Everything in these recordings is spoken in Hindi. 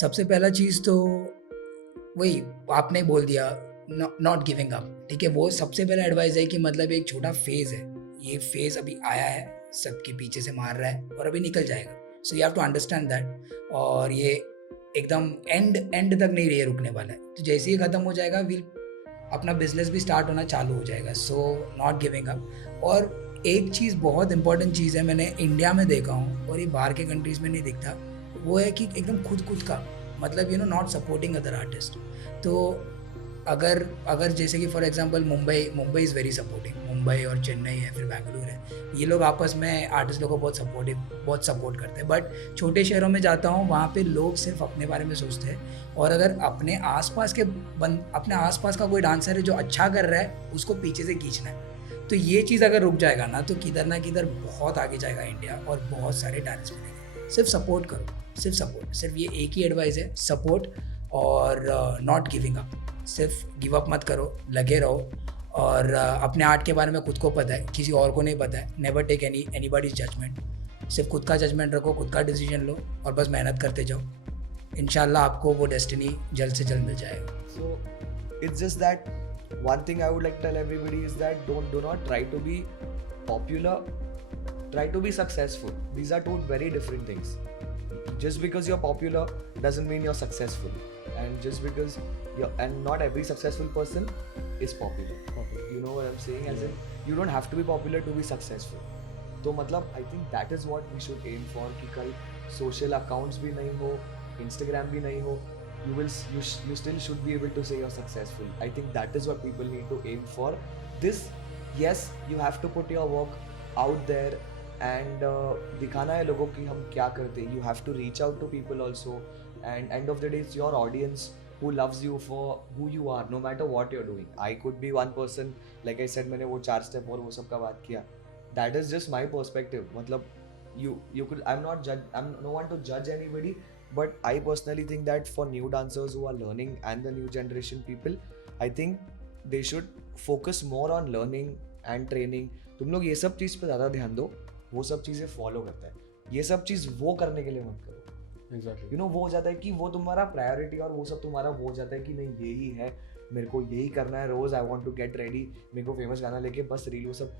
सबसे पहला चीज़ तो वही आपने बोल दिया, नॉट गिविंग अप, ठीक है? वो सबसे पहला एडवाइस है कि मतलब एक छोटा फेज़ है, ये फेज़ अभी आया है, सबके पीछे से मार रहा है और अभी निकल जाएगा। So you have to understand that, और ये एकदम एंड एंड तक नहीं ये रुकने वाला है। तो जैसे ही खत्म हो जाएगा, विल अपना बिज़नेस भी स्टार्ट होना चालू हो जाएगा। So not giving up. और एक चीज़ बहुत इंपॉर्टेंट चीज़ है, मैंने इंडिया में देखा हूँ और ये बाहर के कंट्रीज़ में नहीं दिखता, वो है कि एकदम खुद का, मतलब नॉट सपोर्टिंग अदर आर्टिस्ट। तो अगर अगर जैसे कि for example Mumbai is very supporting, Mumbai और चेन्नई है, फिर बैंगलोर है, ये लोग आपस में आर्टिस्ट लोगों को बहुत सपोर्ट करते हैं। बट छोटे शहरों में जाता हूँ, वहाँ पे लोग सिर्फ अपने बारे में सोचते हैं, और अगर अपने आसपास का कोई डांसर है जो अच्छा कर रहा है, उसको पीछे से खींचना है। तो ये चीज़ अगर रुक जाएगा ना, तो किधर ना किधर बहुत आगे जाएगा इंडिया, और बहुत सारे टैलेंट्स मिलेंगे। सिर्फ सपोर्ट करो, सिर्फ सपोर्ट, सिर्फ ये एक ही एडवाइस है, सपोर्ट और नॉट गिविंग अप। सिर्फ गिव अप मत करो, लगे रहो, और अपने आर्ट के बारे में खुद को पता है, किसी और को नहीं पता है। नेवर टेक एनीबॉडीज जजमेंट, सिर्फ खुद का जजमेंट रखो, खुद का डिसीजन लो, और बस मेहनत करते जाओ। इंशाल्लाह आपको वो डेस्टिनी जल्द से जल्द मिल जाएगा। So it's just that one thing I would like to tell everybody is that do not try to be popular, try to be successful. These are two very different things. Just because you're popular doesn't mean you're successful, and just because and not every successful person is popular. You know what I'm saying? As in, you don't have to be popular to be successful. तो मतलब I think that is what we should aim for, कि कल social accounts भी नहीं हो, Instagram भी नहीं हो, you still should be able to say you're successful. I think that is what people need to aim for. This, yes, you have to put your work out there and दिखाना है लोगों की हम क्या करते हैं. You have to reach out to people also, and end of the day it's your audience who loves you for who you are, no matter what you're doing. I could be one person, like I said, मैंने वो 4 step और वो सब का बात किया. That is just my perspective. मतलब you could, I'm no one to judge anybody, but I personally think that for new dancers who are learning and the new generation people, I think they should focus more on learning and training. तुम लोग ये सब चीज़ पे ज़्यादा ध्यान दो, वो सब चीज़ें फॉलो करता है. ये सब चीज़ वो करने के लिए मत करो. Exactly. वो हो जाता है कि वो तुम्हारा प्रायोरिटी, और वो सब तुम्हारा वो हो जाता है कि नहीं यही है, मेरे को यही करना है रोज, I want to get ready, मेरे को फेमस गाना लेके बस रील, वो सब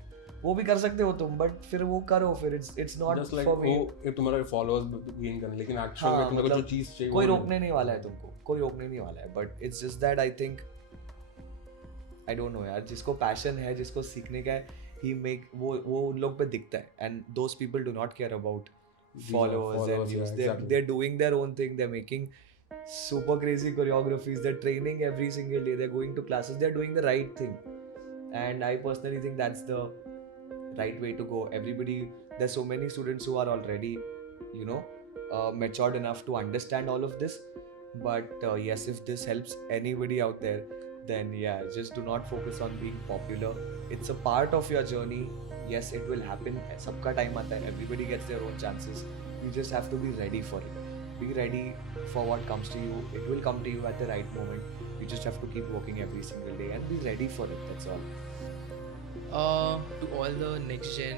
वो भी कर सकते हो तुम, बट फिर वो करो, फिर इट्स नॉट फॉर मी. वो तुम्हारा फॉलोअर्स गेन करने, लेकिन एक्चुअल में तुमको जो चीज चाहिए कोई रोकने नहीं वाला है तुमको, कोई रोकने नहीं वाला है. But it's just that I think, I don't know यार, जिसको पैशन है, जिसको सीखने का है, ही मेक वो उन लोग पे दिखता है. And those people do not care about followers and views. They're doing their own thing. They're making super crazy choreographies. They're training every single day. They're going to classes. They're doing the right thing. And I personally think that's the right way to go. Everybody, there's so many students who are already, matured enough to understand all of this. But yes, if this helps anybody out there, then yeah, just do not focus on being popular. It's a part of your journey. Yes, it will happen. सबका time आता है. Everybody gets their own chances. You just have to be ready for it. Be ready for what comes to you. It will come to you at the right moment. You just have to keep working every single day and be ready for it. That's all. To all the next gen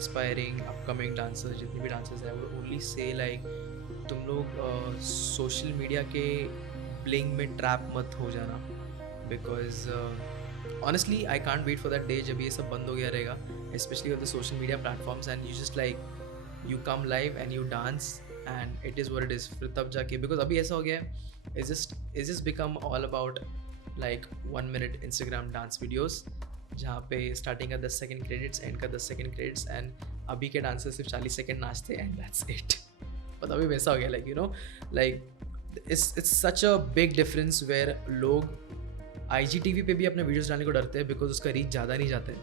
aspiring upcoming dancers, जितने भी dancers हैं, I would only say like तुम लोग social media के bling में trap मत हो जाना, because honestly I can't wait for that day जब ये सब बंद हो गया रहेगा, especially with the social media platforms, and you just like you come live and you dance and it is what it is. फिर तब जाके, because अभी ऐसा हो गया है, it's just become all about like 1 minute Instagram dance videos, जहाँ पे स्टार्टिंग का 10 सेकेंड क्रेडिट्स, एंड का 10 सेकेंड क्रेडिट्स, एंड अभी के डांसर सिर्फ 40 सेकेंड नाचते एंड दैट्स इट. मतलब अभी वैसा हो गया, like it's such a big difference where लोग IGTV पे भी अपने वीडियोस डालने को डरते हैं, बिकॉज उसका रीच ज़्यादा नहीं जाता है,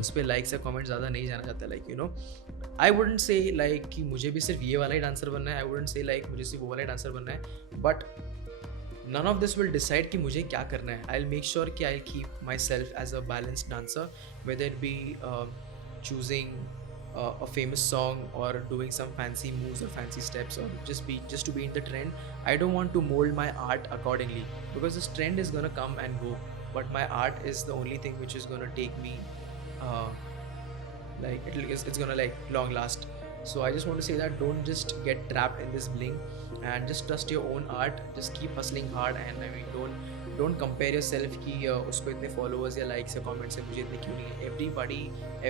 उस पर लाइक्स या कमेंट ज़्यादा नहीं जाना चाहता है. आई वुडंट से लाइक कि मुझे भी सिर्फ ये वाला ही डांसर बनना है, आई वुडंट से लाइक मुझे सिर्फ वो वाला ही डांसर बनना है, but none of this will decide कि मुझे क्या करना है. I'll make sure कि I'll keep myself as a balanced dancer, whether it be choosing a famous song or doing some fancy moves or fancy steps, or just to be in the trend. I don't want to mold my art accordingly, because this trend is gonna come and go, but my art is the only thing which is gonna take me like it's gonna like long last. So I just want to say that don't just get trapped in this bling, and just trust your own art. Just keep hustling hard, and I mean don't compare yourself कि उसको इतने followers या likes या comments है, मुझे इतने क्यों नहीं है. Everybody,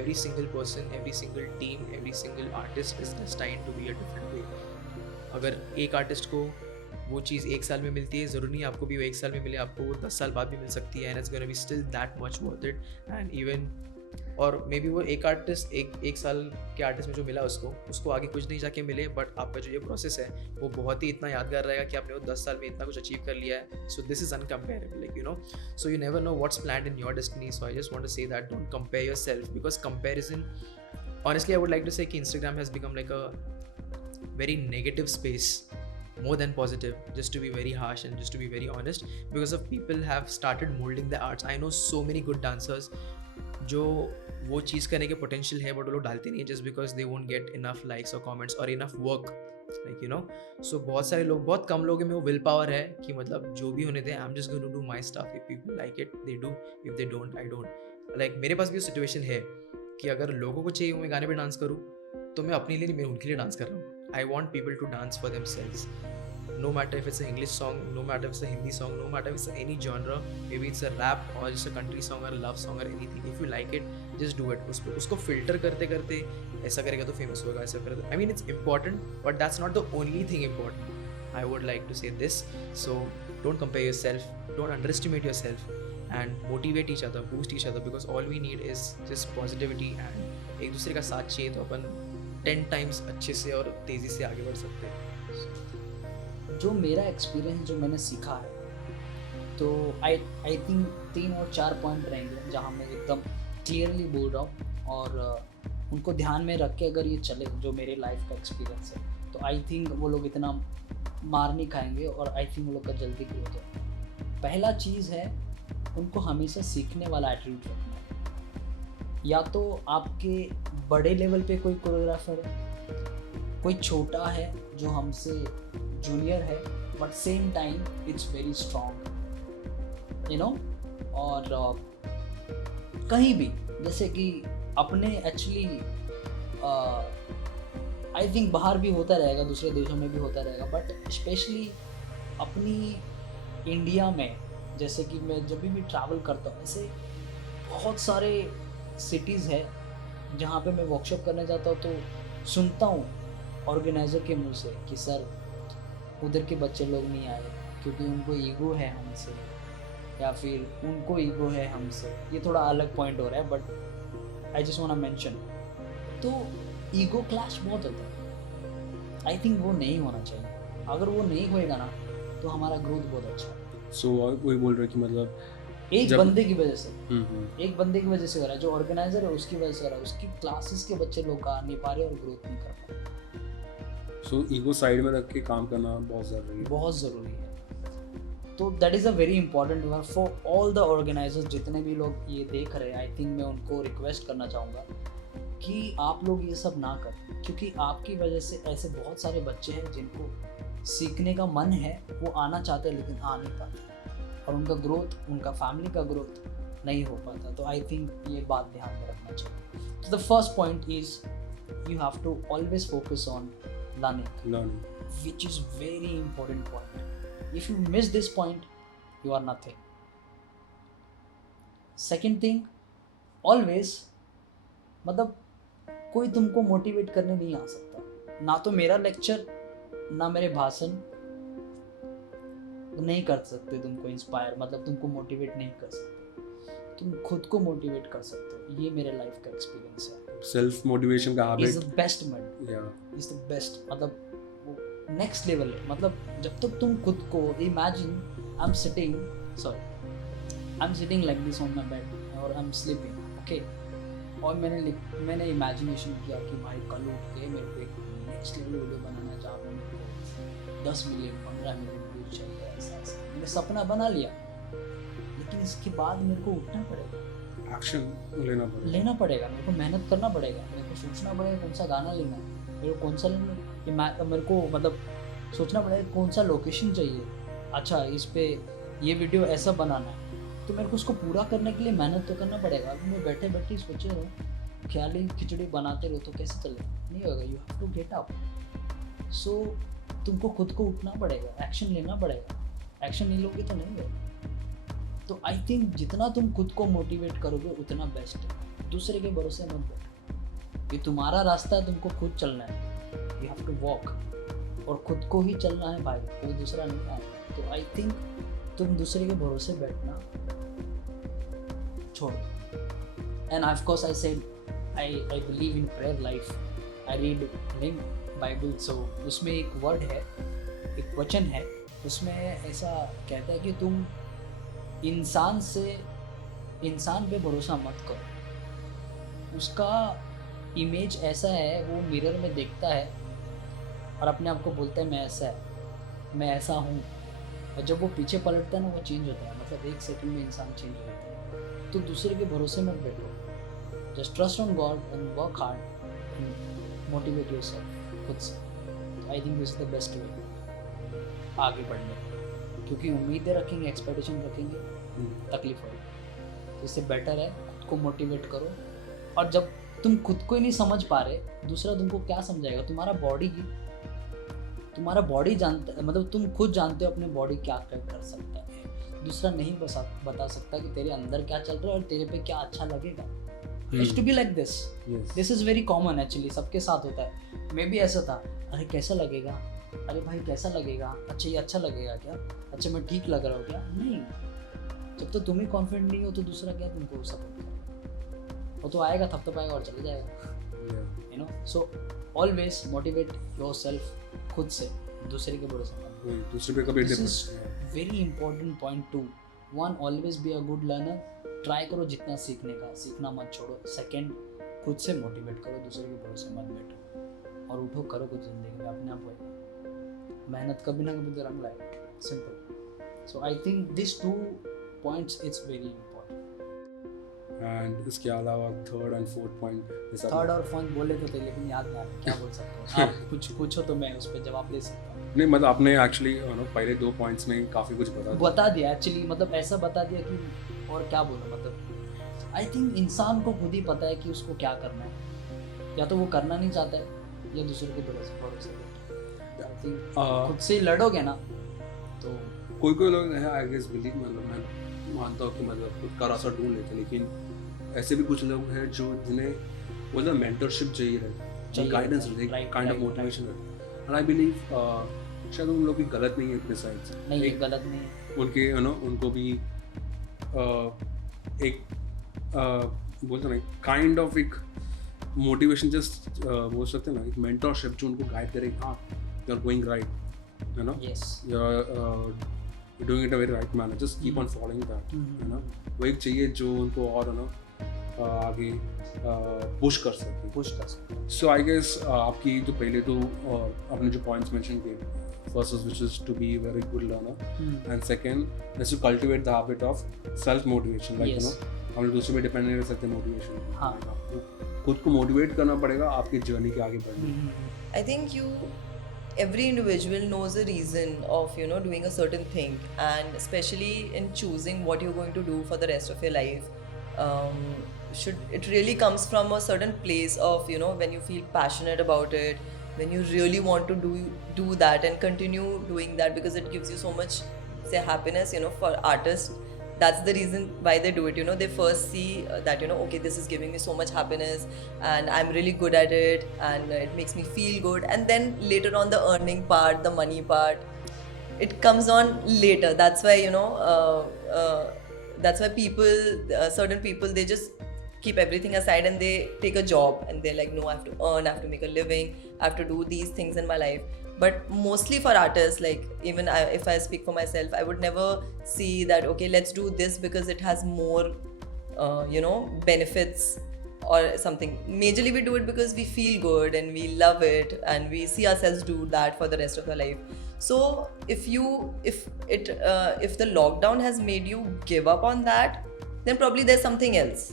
every single person, every single team, every single artist is destined to be a different way. अगर एक आर्टिस्ट को वो चीज़ एक साल में मिलती है, ज़रूरी नहीं आपको भी वो एक साल में मिले, आपको वो 10 साल बाद भी मिल सकती है, and it's gonna be still that much worth it. And even और मे बी वो एक आर्टिस्ट एक साल के आर्टिस्ट में जो मिला उसको आगे कुछ नहीं जाके मिले, बट आपका जो ये प्रोसेस है वो बहुत ही इतना यादगार रहेगा कि आपने वो 10 साल में इतना कुछ अचीव कर लिया है. So this is incomparable, like you know. So you never know what's planned in your destiny. So I just want to say that don't compare yourself, because comparison, honestly I would like to say कि Instagram has become like a very negative space more than positive, just to be very harsh and just to be very honest, because of people have started molding the arts. I know so many good dancers जो वो चीज़ करने के पोटेंशियल है बट वो लोग डालते नहीं है just because they won't get enough likes or comments or enough work, like you know. So बहुत सारे लोग, बहुत कम लोगों में वो विल पावर है कि मतलब जो भी होने दें, I'm just going to do my stuff. If people like it they do, if they don't I don't. Like मेरे पास भी वो सिचुएशन है कि अगर लोगों को चाहिए मैं गाने पे डांस करूँ तो मैं अपने लिए नहीं, मैं उनके लिए डांस कर रहा हूँ. I want people to dance for themselves, no matter if it's an English song, no matter if it's a Hindi song, no matter if it's any genre, maybe it's a rap or just a country song or a love song or anything. If you like it, just do it. उसको filter करते करते ऐसा करेगा तो famous होगा, ऐसा करेगा. I mean it's important, but that's not the only thing important. I would like to say this. So don't compare yourself, don't underestimate yourself, and motivate each other, boost each other, because all we need is just positivity, and एक दूसरे का साथ चाहिए तो अपन 10 times अच्छे से और तेज़ी से आगे बढ़ सकते हैं. जो मेरा एक्सपीरियंस जो मैंने सीखा है, तो आई थिंक 3 और 4 पॉइंट रहेंगे जहाँ मैं एकदम क्लियरली बोल रहा हूँ, और उनको ध्यान में रख के अगर ये चले जो मेरे लाइफ का एक्सपीरियंस है, तो आई थिंक वो लोग इतना मार नहीं खाएंगे और आई थिंक वो लोग का जल्दी ग्रोथ है. पहला चीज़ है, उनको हमेशा सीखने वाला एटीट्यूड रखना है. या तो आपके बड़े लेवल पे कोई कोरियोग्राफर है, कोई छोटा है जो हमसे जूनियर है, but same time it's very strong, you know. और कहीं भी जैसे कि अपने एक्चुअली आई थिंक बाहर भी होता रहेगा, दूसरे देशों में भी होता रहेगा, बट स्पेशली अपनी इंडिया में जैसे कि मैं जब भी ट्रैवल करता हूँ, ऐसे बहुत सारे सिटीज़ है जहाँ पे मैं वर्कशॉप करने जाता हूँ तो सुनता हूँ ऑर्गेनाइज़र के मुंह से कि सर उधर के बच्चे लोग नहीं आए क्योंकि उनको ईगो है हमसे, या फिर उनको ईगो है हमसे. ये थोड़ा अलग पॉइंट हो रहा है, but I just want to mention. तो ईगो क्लैश बहुत होता है. आई थिंक वो नहीं होना चाहिए. अगर वो नहीं होएगा ना तो हमारा ग्रोथ बहुत अच्छा है. सो वही बोल रहे कि मतलब एक बंदे की वजह से, एक बंदे की वजह से हो रहा है, जो ऑर्गेनाइजर है उसकी वजह से हो रहा है. उसकी क्लासेस के बच्चे लोग आ नहीं पा रहे और ग्रोथ नहीं कर पा रहे. सो ईगो साइड में रख के काम करना बहुत ज़रूरी है, बहुत ज़रूरी है. तो that is a very important work for all the organisers. जितने भी लोग ये देख रहे हैं, आई थिंक मैं उनको रिक्वेस्ट करना चाहूँगा कि आप लोग ये सब ना करें, क्योंकि आपकी वजह से ऐसे बहुत सारे बच्चे हैं जिनको सीखने का मन है, वो आना चाहते हैं लेकिन आ नहीं पाते, और उनका ग्रोथ, उनका फैमिली का ग्रोथ नहीं हो पाता. तो आई थिंक ये बात ध्यान में रखना चाहिए. तो the first point is you have to always focus on learning, which is very important point. If you miss this point, you are nothing. Second thing, always, मतलब कोई तुमको मोटिवेट करने नहीं आ सकता. ना तो मेरा लेक्चर, ना मेरे भाषण नहीं कर सकते तुमको इंस्पायर, मतलब तुमको मोटिवेट नहीं कर सकते. तुम खुद को मोटिवेट कर सकते हो. ये मेरे लाइफ का एक्सपीरियंस है. सेल्फ मोटिवेशन का habit is the best man, is the best. मतलब वो नेक्स्ट लेवल है. मतलब जब तक तुम खुद को imagine, I am sitting like this on my bed और आई एम स्लीपिंग, ओके, और मैंने इमेजिनेशन किया कि भाई कल उठ के मेरे को एक नेक्स्ट लेवल वीडियो बनाना, जहाँ पे मेरे को 10 मिलियन 15 मिलियन व्यूज चाहिए, ऐसा. मैंने सपना बना लिया, लेकिन इसके बाद मेरे को उठना पड़ेगा, एक्शन लेना पड़ेगा, मेरे को मेहनत करना पड़ेगा, मेरे को सोचना पड़ेगा कौन सा गाना लेना है, मेरे को कौन सा लेना, मेरे को मतलब सोचना पड़ेगा कौन सा लोकेशन चाहिए, अच्छा इस पे ये वीडियो ऐसा बनाना है. तो मेरे को उसको पूरा करने के लिए मेहनत तो करना पड़ेगा. अभी मैं बैठे बैठे सोचे रहा हूँ ख्याली खिचड़ी बनाते रहो तो कैसे चलेगा, नहीं होगा. You have to get up. So तुमको खुद को उठना पड़ेगा, एक्शन लेना पड़ेगा. एक्शन नहीं लोगे तो नहीं होगा. तो आई थिंक जितना तुम खुद को मोटिवेट करोगे उतना बेस्ट है. दूसरे के भरोसे मत बैठो. ये तुम्हारा रास्ता है, तुमको खुद चलना है. यू हैव टू वॉक, और खुद को ही चलना है भाई, कोई दूसरा नहीं आएगा. तो आई थिंक तुम दूसरे के भरोसे बैठना छोड़ो. And of course I said I believe in prayer life. I read Bible. So उसमें एक वर्ड है, एक वचन है, उसमें ऐसा कहता है कि तुम इंसान पे भरोसा मत करो. उसका इमेज ऐसा है, वो मिरर में देखता है और अपने आप को बोलता है मैं ऐसा हूँ. और जब वो पीछे पलटता है ना, वो चेंज होता है. मतलब 1 सेकंड में इंसान चेंज हो जाता है. तो दूसरे के भरोसे मत बैठो. Just trust on God and work hard and motivate yourself खुद से. I think this is the best way आगे बढ़ने. क्योंकि उम्मीदें रखेंगे, एक्सपेक्टेशन रखेंगे, तकलीफ होगी. तो इससे बेटर है खुद को मोटिवेट करो. और जब तुम खुद को ही नहीं समझ पा रहे, दूसरा तुमको क्या समझाएगा. तुम्हारा बॉडी जानता है, मतलब तुम खुद जानते हो अपने बॉडी क्या कर सकता है. दूसरा नहीं बता सकता कि तेरे अंदर क्या चल रहा है और तेरे पे क्या अच्छा लगेगा. It's to be like this. This is very common actually, सबके साथ होता है. मैं भी ऐसा था. अरे कैसा लगेगा, अरे भाई कैसा लगेगा, अच्छा ये अच्छा लगेगा क्या, अच्छा मैं ठीक लग रहा हूँ क्या. नहीं, जब तो तुम ही कॉन्फिडेंट नहीं हो तो दूसरा क्या तुमको सपोर्ट करेगा. वो तो आएगा, थपथपाएगा और चले जाएगा. You know. So always motivate yourself खुद से, दूसरे के भरोसे मत. दूसरे पे कभी this is very important point two. 1 always be a good learner. Try करो जितना सीखने का, सीखना मत छोड़ो. 2 खुद से मोटिवेट करो, दूसरे के भरोसे मत बैठो. और उठो, करो कुछ ज़िंदगी में, अपने आप होएगा. मेहनत कभी ना कभी तो रंग लाएगा. Simple. So I think this 2 points it's very important. And इसके अलावा 3rd and 4th point. 3rd और 4th बोले तो थे, लेकिन याद नहीं आ रहा. क्या बोल सकते हो आप? कुछ पूछो तो मैं उस पर जवाब दे सकता हूँ. नहीं मतलब आपने एक्चुअली पहले 2 पॉइंट्स में काफ़ी कुछ बता दिया एक्चुअली. मतलब ऐसा बता दिया कि और क्या बोलो. मतलब आई थिंक इंसान को खुद ही पता है कि उसको क्या करना है. या तो वो करना नहीं चाहता है, या दूसरे के भरोसे आई थिंक खुद से लड़ोगे ना तो. कोई लोग हैं आई गेस बिलीव, मतलब मैं मानता हूँ कि मतलब खुद का रास्ता ढूंढ लेते हैं. लेकिन ऐसे भी कुछ लोग हैं जो जिन्हें मतलब मेंटरशिप चाहिए रहती है, गाइडेंस रहती है, काइंड ऑफ मोटिवेशन रहती है. एंड आई बिलीव शायद उन लोग भी गलत नहीं है इतने साइड से. नहीं, गलत नहीं है. उनके उनको भी एक बोलते नहीं काइंड ऑफ एक मोटिवेशन जस्ट बोल सकते हैं ना, एक मेंटरशिप जो उनको गाइड करे. हाँ, you are going right, you know, you are doing it a very right manner, just keep on following that. You know, वो एक चाहिए जो उनको और आगे पुश कर सके. सो आई गेस आपकी जो पहले तो आपने जो पॉइंट्स मेंशन किए, first is which is to be very good learner, and second is to cultivate the habit of self motivation. Like you know, हम लोग दूसरे पे डिपेंड नहीं रह सकते मोटिवेशन. हाँ, आपको खुद को मोटिवेट करना पड़ेगा आपकी जर्नी के आगे बढ़ने. I think every individual knows a reason of doing a certain thing, and especially in choosing what you're going to do for the rest of your life. It really comes from a certain place of when you feel passionate about it, when you really want to do that and continue doing that, because it gives you so much happiness. For artists, that's the reason why they do it. They first see that okay, this is giving me so much happiness and I'm really good at it and it makes me feel good, and then later on the earning part, the money part, it comes on later. That's why that's why certain people, they just keep everything aside and they take a job and they're like, no, I have to earn, I have to make a living, I have to do these things in my life. But mostly for artists, like even if I speak for myself, I would never see that okay, let's do this because it has more benefits or something. Majorly we do it because we feel good and we love it and we see ourselves do that for the rest of our life. So if the lockdown has made you give up on that, then probably there's something else.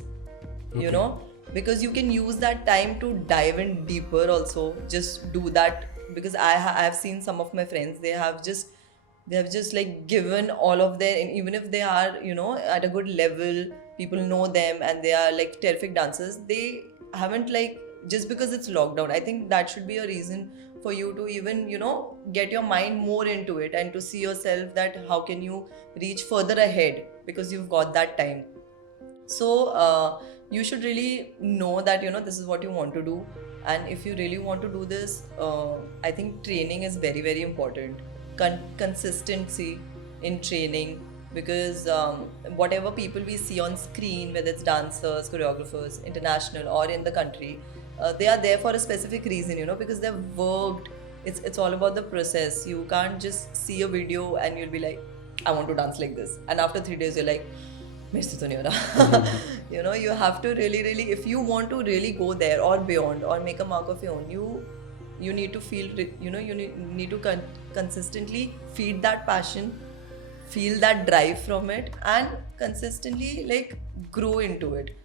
Okay. Because you can use that time to dive in deeper also. Just do that, because I have seen some of my friends, they have just like given all of their, and even if they are at a good level, people know them and they are like terrific dancers, they haven't like, just because it's lockdown, I think that should be a reason for you to even, you know, get your mind more into it and to see yourself that how can you reach further ahead because you've got that time. So you should really know that, you know, this is what you want to do, and if you really want to do this, I think training is very, very important. Consistency in training, because whatever people we see on screen, whether it's dancers, choreographers, international or in the country, they are there for a specific reason, you know, because they've worked. It's all about the process. You can't just see a video and you'll be like, I want to dance like this, and after 3 days you're like, मेरे से तो नहीं हो रहा. You know, you have to really, if you want to really go there or beyond or make a mark of your own, you need to feel, you know, you need to consistently feed that passion, feel that drive from it, and consistently like grow into it.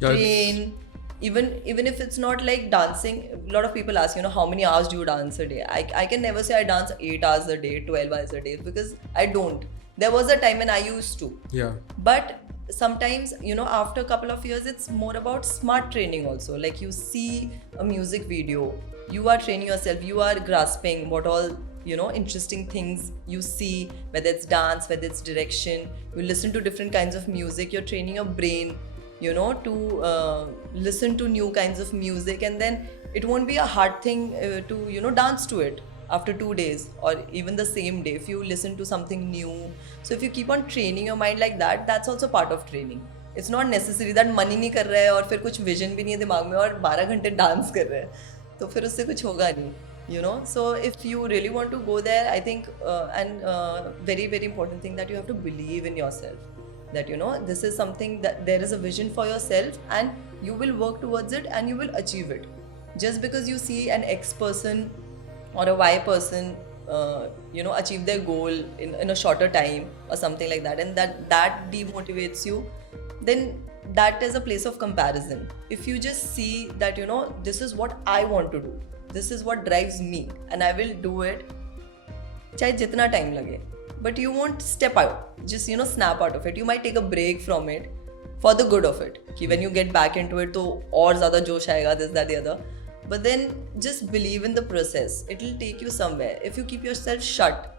Yeah, Train. Even if it's not like dancing, a lot of people ask, you know, how many hours do you dance a day? I can never say I dance 8 hours a day, 12 hours a day, because I don't. There was a time when I used to. Yeah. But sometimes, you know, after a couple of years, it's more about smart training also. Like you see a music video, you are training yourself, you are grasping what all, you know, interesting things you see, whether it's dance, whether it's direction. You listen to different kinds of music, you're training your brain, you know, to listen to new kinds of music, and then it won't be a hard thing to, you know, dance to it after 2 days or even the same day if you listen to something new. So if you keep on training your mind like that, that's also part of training. It's not necessary that money नहीं कर रहा है और फिर कुछ vision भी नहीं है दिमाग में और 12 घंटे डांस कर रहे हैं, तो फिर उससे कुछ होगा नहीं, you know. So if you really want to go there, I think very, very important thing that you have to believe in yourself, that, you know, this is something that there is a vision for yourself and you will work towards it and you will achieve it. Just because you see an X person or a Y person, you know, achieve their goal in a shorter time or something like that, and that demotivates you, then that is a place of comparison. If you just see that, you know, this is what I want to do, this is what drives me, and I will do it, चाहे जितना time लगे, but you won't step out, just, you know, snap out of it. You might take a break from it for the good of it, कि when you get back into it तो और ज़्यादा जोश आएगा, this, that, the other. But then just believe in the process. It will take you somewhere. If you keep yourself shut,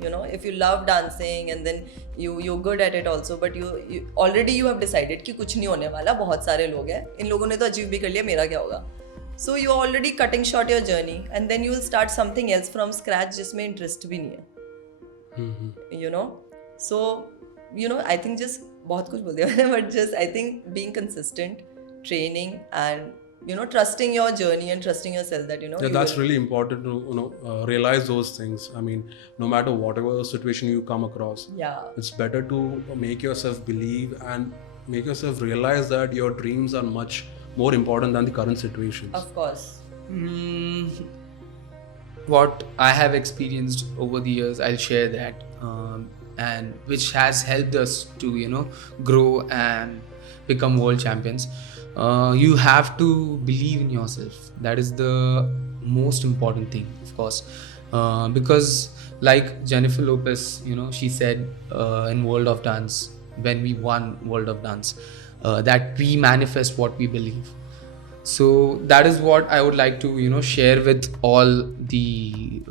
you know, if you love dancing and then you're good at it also, but you already you have decided कि कुछ नहीं होने वाला, बहुत सारे लोग हैं, इन लोगों ने तो achieve भी कर लिया, मेरा क्या होगा? So you're already cutting short your journey, and then you will start something else from scratch जिसमें interest भी नहीं है. You know, so, you know, I think just बहुत कुछ बोल दिया मैंने, but just I think being consistent, training, and, you know, trusting your journey and trusting yourself that, you know. Yeah, that's really important to, you know, realize those things. I mean, no matter whatever situation you come across, Yeah. it's better to make yourself believe and make yourself realize that your dreams are much more important than the current situations. Of course. What I have experienced over the years, I'll share that, and which has helped us to, you know, grow and become world champions. You have to believe in yourself. That is the most important thing, of course, because like Jennifer Lopez, you know, she said in World of Dance, when we won World of Dance, that we manifest what we believe. So that is what I would like to, you know, share with all the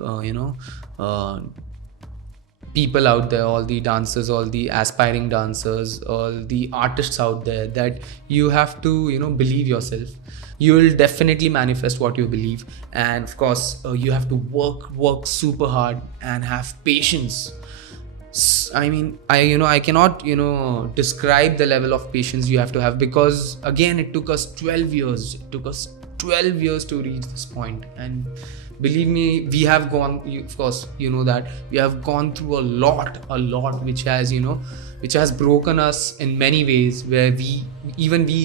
people out there, all the dancers, all the aspiring dancers, all the artists out there, that you have to, you know, believe yourself. You will definitely manifest what you believe, and of course you have to work super hard and have patience. I mean, I cannot, you know, describe the level of patience you have to have, because again, it took us 12 years. It took us 12 years to reach this point, and believe me, we have gone, of course, you know that we have gone through a lot which has, you know, which has broken us in many ways, where we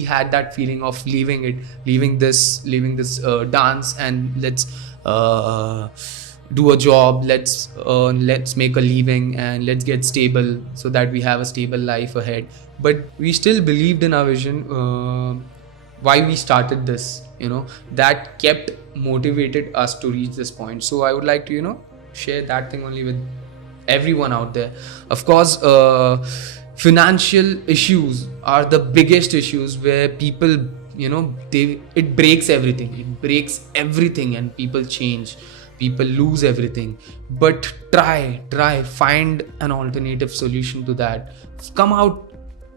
had that feeling of leaving this dance, and let's do a job, let's make a living, and let's get stable so that we have a stable life ahead. But we still believed in our vision. Why we started this, you know, that kept motivated us to reach this point. So I would like to, you know, share that thing only with everyone out there. Of course, financial issues are the biggest issues where people you know, it breaks everything, and people change, people lose everything. But try find an alternative solution to that. Come out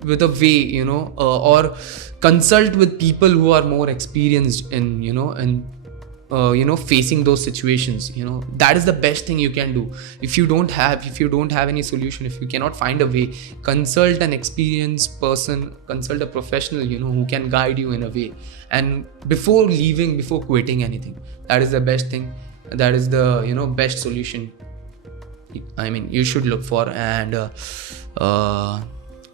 with a way, you know, or consult with people who are more experienced in, you know, facing those situations. You know, that is the best thing you can do. If you don't have any solution, if you cannot find a way, consult an experienced person, consult a professional, you know, who can guide you in a way. And before quitting anything, that is the best thing, that is the, you know, best solution, I mean, you should look for. And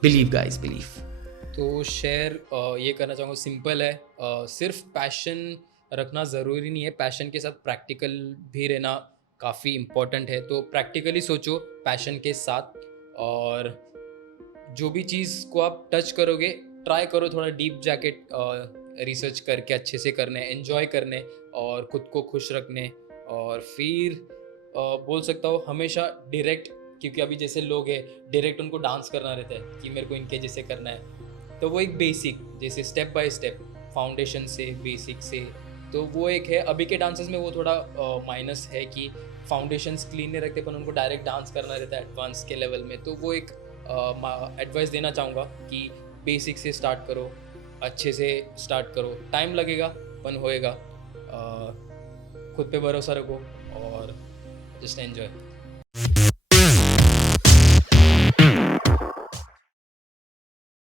believe, guys, believe. तो शेयर ये करना चाहूँगा, सिंपल है, सिर्फ पैशन रखना ज़रूरी नहीं है, पैशन के साथ प्रैक्टिकल भी रहना काफ़ी इम्पोर्टेंट है. तो प्रैक्टिकली सोचो पैशन के साथ, और जो भी चीज़ को आप टच करोगे ट्राई करो थोड़ा डीप जैकेट रिसर्च करके अच्छे से करने, एंजॉय करने और खुद को खुश रखने. और फिर बोल सकता हूँ हमेशा डायरेक्ट, क्योंकि अभी जैसे लोग हैं डायरेक्ट उनको डांस करना रहता है कि मेरे को इनके जैसे करना है, तो वो एक बेसिक जैसे स्टेप बाय स्टेप फाउंडेशन से बेसिक से, तो वो एक है. अभी के डांसेस में वो थोड़ा माइनस है कि फाउंडेशंस क्लीन नहीं रखते, पर उनको डायरेक्ट डांस करना रहता है एडवांस के लेवल में. तो वो एक एडवाइस देना चाहूँगा कि बेसिक से स्टार्ट करो, अच्छे से स्टार्ट करो, टाइम लगेगा पर होएगा. खुद पे भरोसा रखो और जस्ट एन्जॉय.